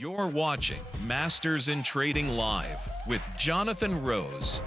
You're watching Masters in Trading Live with Jonathan Rose.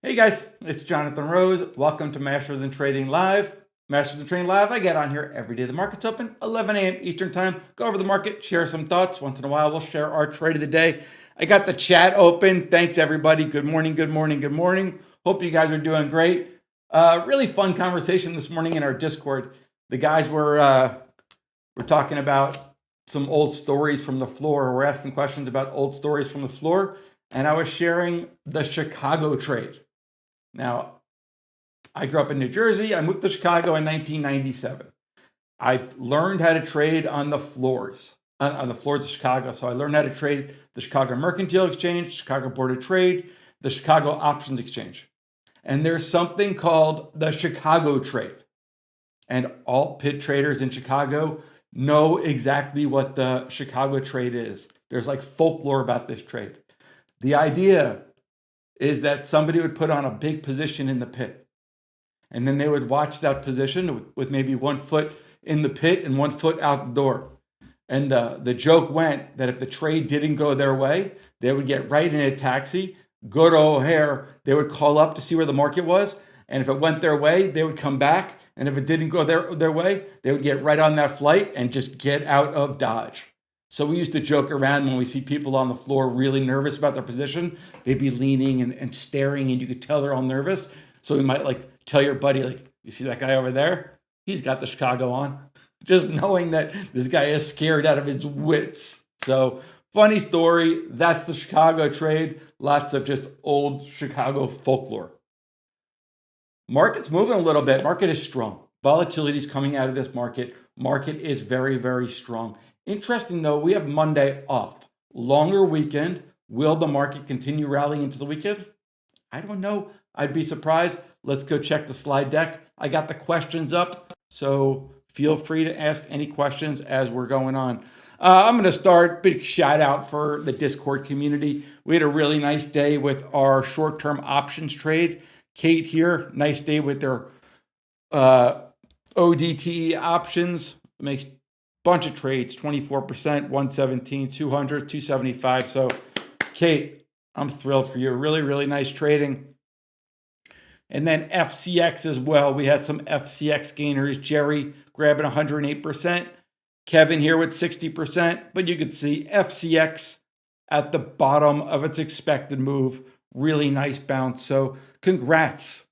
Hey guys, it's Jonathan Rose. Welcome to Masters in Trading Live. Masters in Trading Live, I get on here every day the market's open, 11 a.m. Eastern Time. Go over the market, share some thoughts. Once in a while, we'll share our trade of the day. I got the chat open. Thanks, everybody. Good morning, good morning, good morning. Hope you guys are doing great. Really fun conversation this morning in our Discord. The guys were talking about some old stories from the floor. We're asking questions about old stories from the floor. And I was sharing the Chicago trade. Now, I grew up in New Jersey. I moved to Chicago in 1997. I learned how to trade on the floors of Chicago. So I learned how to trade the Chicago Mercantile Exchange, Chicago Board of Trade, the Chicago Options Exchange. And there's something called the Chicago trade. And all pit traders in Chicago know exactly what the Chicago trade is. There's like folklore about this trade. The idea is that somebody would put on a big position in the pit, and then they would watch that position with maybe 1 foot in the pit and 1 foot out the door. And the joke went that if the trade didn't go their way, they would get right in a taxi, go to O'Hare, they would call up to see where the market was, and if it went their way, they would come back, and if it didn't go their way, they would get right on that flight and just get out of Dodge. So we used to joke around when we see people on the floor really nervous about their position, they'd be leaning and staring, and you could tell they're all nervous. So we might like tell your buddy, like, you see that guy over there? He's got the Chicago on. Just knowing that this guy is scared out of his wits. So funny story. That's the Chicago trade. Lots of just old Chicago folklore. Market's moving a little bit. Market is strong. Volatility is coming out of this market. Market is very, very strong. Interesting, though, we have Monday off. Longer weekend. Will the market continue rallying into the weekend? I don't know. I'd be surprised. Let's go check the slide deck. I got the questions up, so feel free to ask any questions as we're going on. I'm going to start. Big shout out for the Discord community. We had a really nice day with our short-term options trade. Kate here, nice day with their ODTE options. Makes bunch of trades, 24%, 117, 200, 275. So, Kate, I'm thrilled for you. Really, really nice trading. And then FCX as well. We had some FCX gainers. Jerry grabbing 108%. Kevin here with 60%. But you could see FCX at the bottom of its expected move. Really nice bounce. So, congrats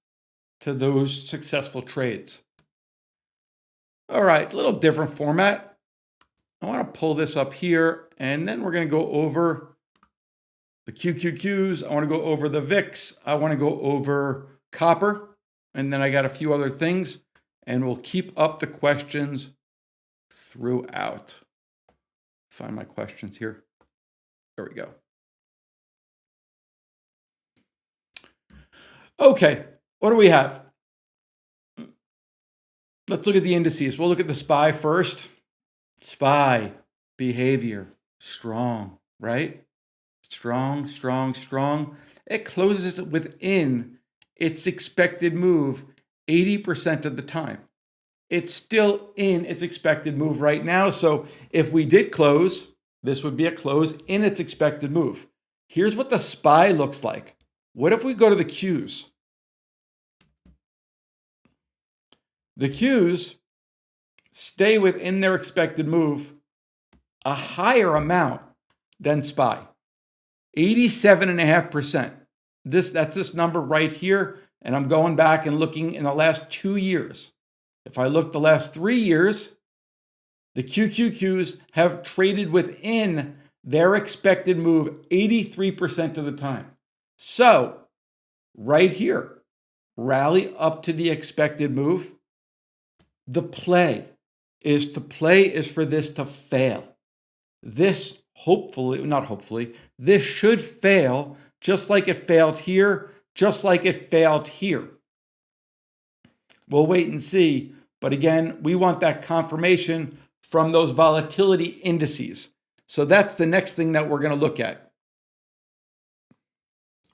to those successful trades. All right, a little different format. I want to pull this up here, and then we're going to go over the QQQs. I want to go over the VIX. I want to go over copper, and then I got a few other things, and we'll keep up the questions throughout. Find my questions here. There we go. Okay, what do we have? Let's look at the indices. We'll look at the SPY first. SPY behavior, strong, right? Strong, strong, strong. It closes within its expected move 80% of the time. It's still in its expected move right now. So if we did close, this would be a close in its expected move. Here's what the SPY looks like. What if we go to the Qs? The Qs stay within their expected move a higher amount than SPY. 87.5%. That's this number right here. And I'm going back and looking in the last 2 years. If I look the last 3 years, the QQQs have traded within their expected move 83% of the time. So, right here, rally up to the expected move. The play is for this to fail. This this should fail just like it failed here, just like it failed here. We'll wait and see. But again, we want that confirmation from those volatility indices. So that's the next thing that we're going to look at.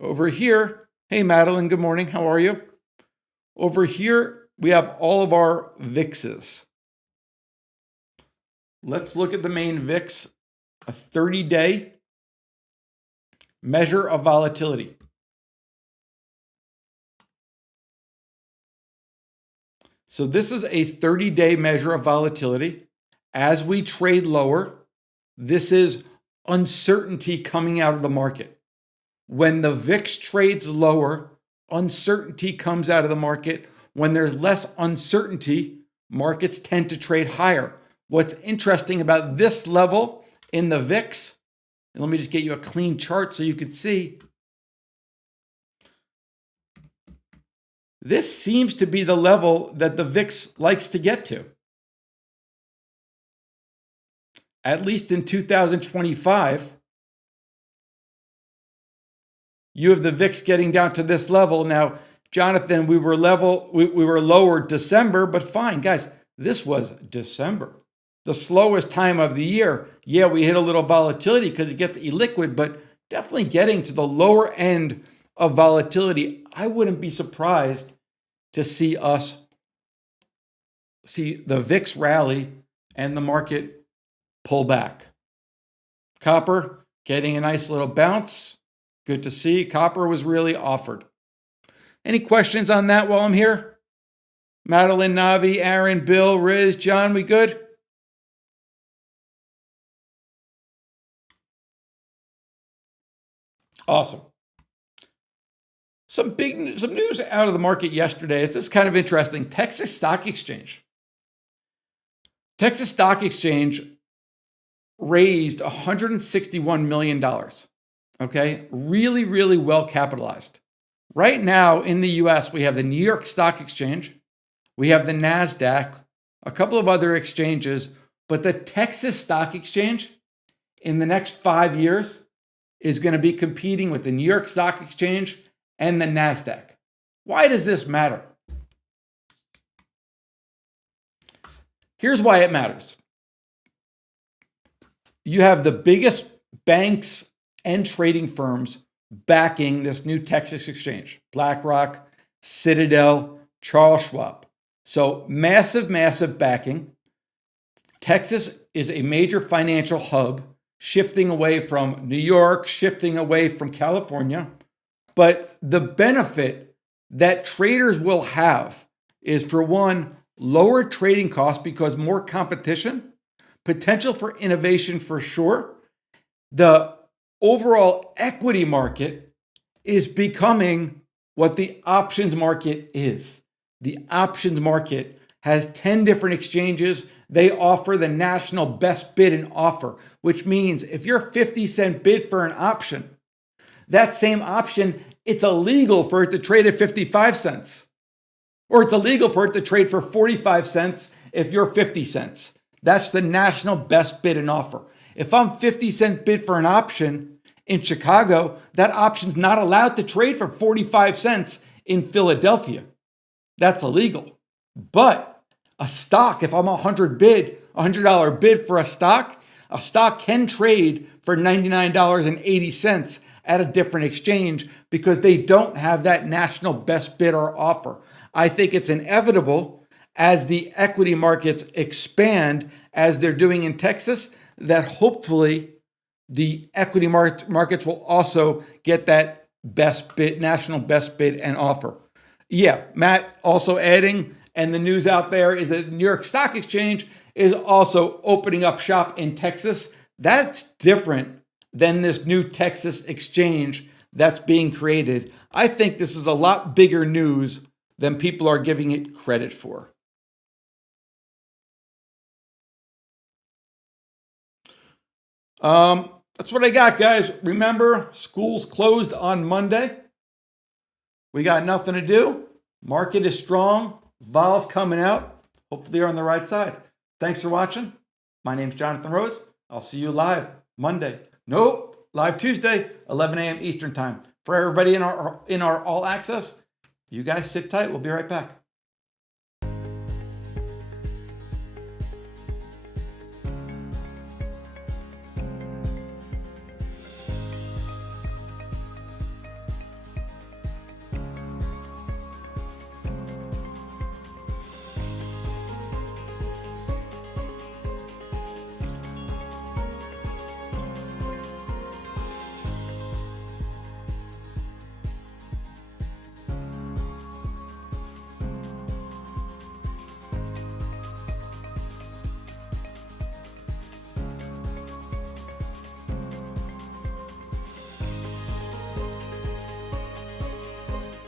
Over here, Hey, Madeline, good morning. How are you? Over here, we have all of our VIXs. Let's look at the main VIX, a 30-day measure of volatility. So this is a 30-day measure of volatility. As we trade lower, this is uncertainty coming out of the market. When the VIX trades lower, uncertainty comes out of the market. When there's less uncertainty, markets tend to trade higher. What's interesting about this level in the VIX, and let me just get you a clean chart so you can see. This seems to be the level that the VIX likes to get to. At least in 2025, you have the VIX getting down to this level. Now, Jonathan, we were lower December, but fine, guys, this was December, the slowest time of the year. Yeah, we hit a little volatility because it gets illiquid, but definitely getting to the lower end of volatility. I wouldn't be surprised to see the VIX rally and the market pull back. Copper getting a nice little bounce. Good to see. Copper was really offered. Any questions on that while I'm here? Madeline, Navi, Aaron, Bill, Riz, John, we good? Awesome. Some news out of the market yesterday. It's just kind of interesting. Texas Stock Exchange. Texas Stock Exchange raised $161 million. Okay, really, really well capitalized. Right now in the US, we have the New York Stock Exchange, we have the NASDAQ, a couple of other exchanges, but the Texas Stock Exchange in the next 5 years is going to be competing with the New York Stock Exchange and the NASDAQ. Why does this matter? Here's why it matters. You have the biggest banks and trading firms backing this new Texas exchange: BlackRock, Citadel, Charles Schwab. So massive, massive backing. Texas is a major financial hub, shifting away from New York, shifting away from California. But the benefit that traders will have is, for one, lower trading costs because more competition, potential for innovation for sure. The overall equity market is becoming what the options market is. The options market has 10 different exchanges. They offer the national best bid and offer, which means if you're 50-cent bid for an option, that same option, it's illegal for it to trade at 55 cents. Or it's illegal for it to trade for 45 cents if you're 50 cents. That's the national best bid and offer. If I'm 50-cent bid for an option in Chicago, that option's not allowed to trade for 45 cents in Philadelphia. That's illegal. But a stock, if I'm $100 bid for a stock can trade for $99.80 at a different exchange because they don't have that national best bid or offer. I think it's inevitable as the equity markets expand, as they're doing in Texas, that hopefully the equity markets will also get that best bid, national best bid and offer. Yeah, Matt also adding, and the news out there is that the New York Stock Exchange is also opening up shop in Texas. That's different than this new Texas exchange that's being created. I think this is a lot bigger news than people are giving it credit for. That's what I got, guys. Remember, school's closed on Monday. We got nothing to do. Market is strong. Vol's coming out. Hopefully you're on the right side. Thanks for watching. My name's Jonathan Rose. I'll see you live Monday. Nope, live Tuesday, 11 a.m. Eastern time. For everybody in our all access, you guys sit tight. We'll be right back.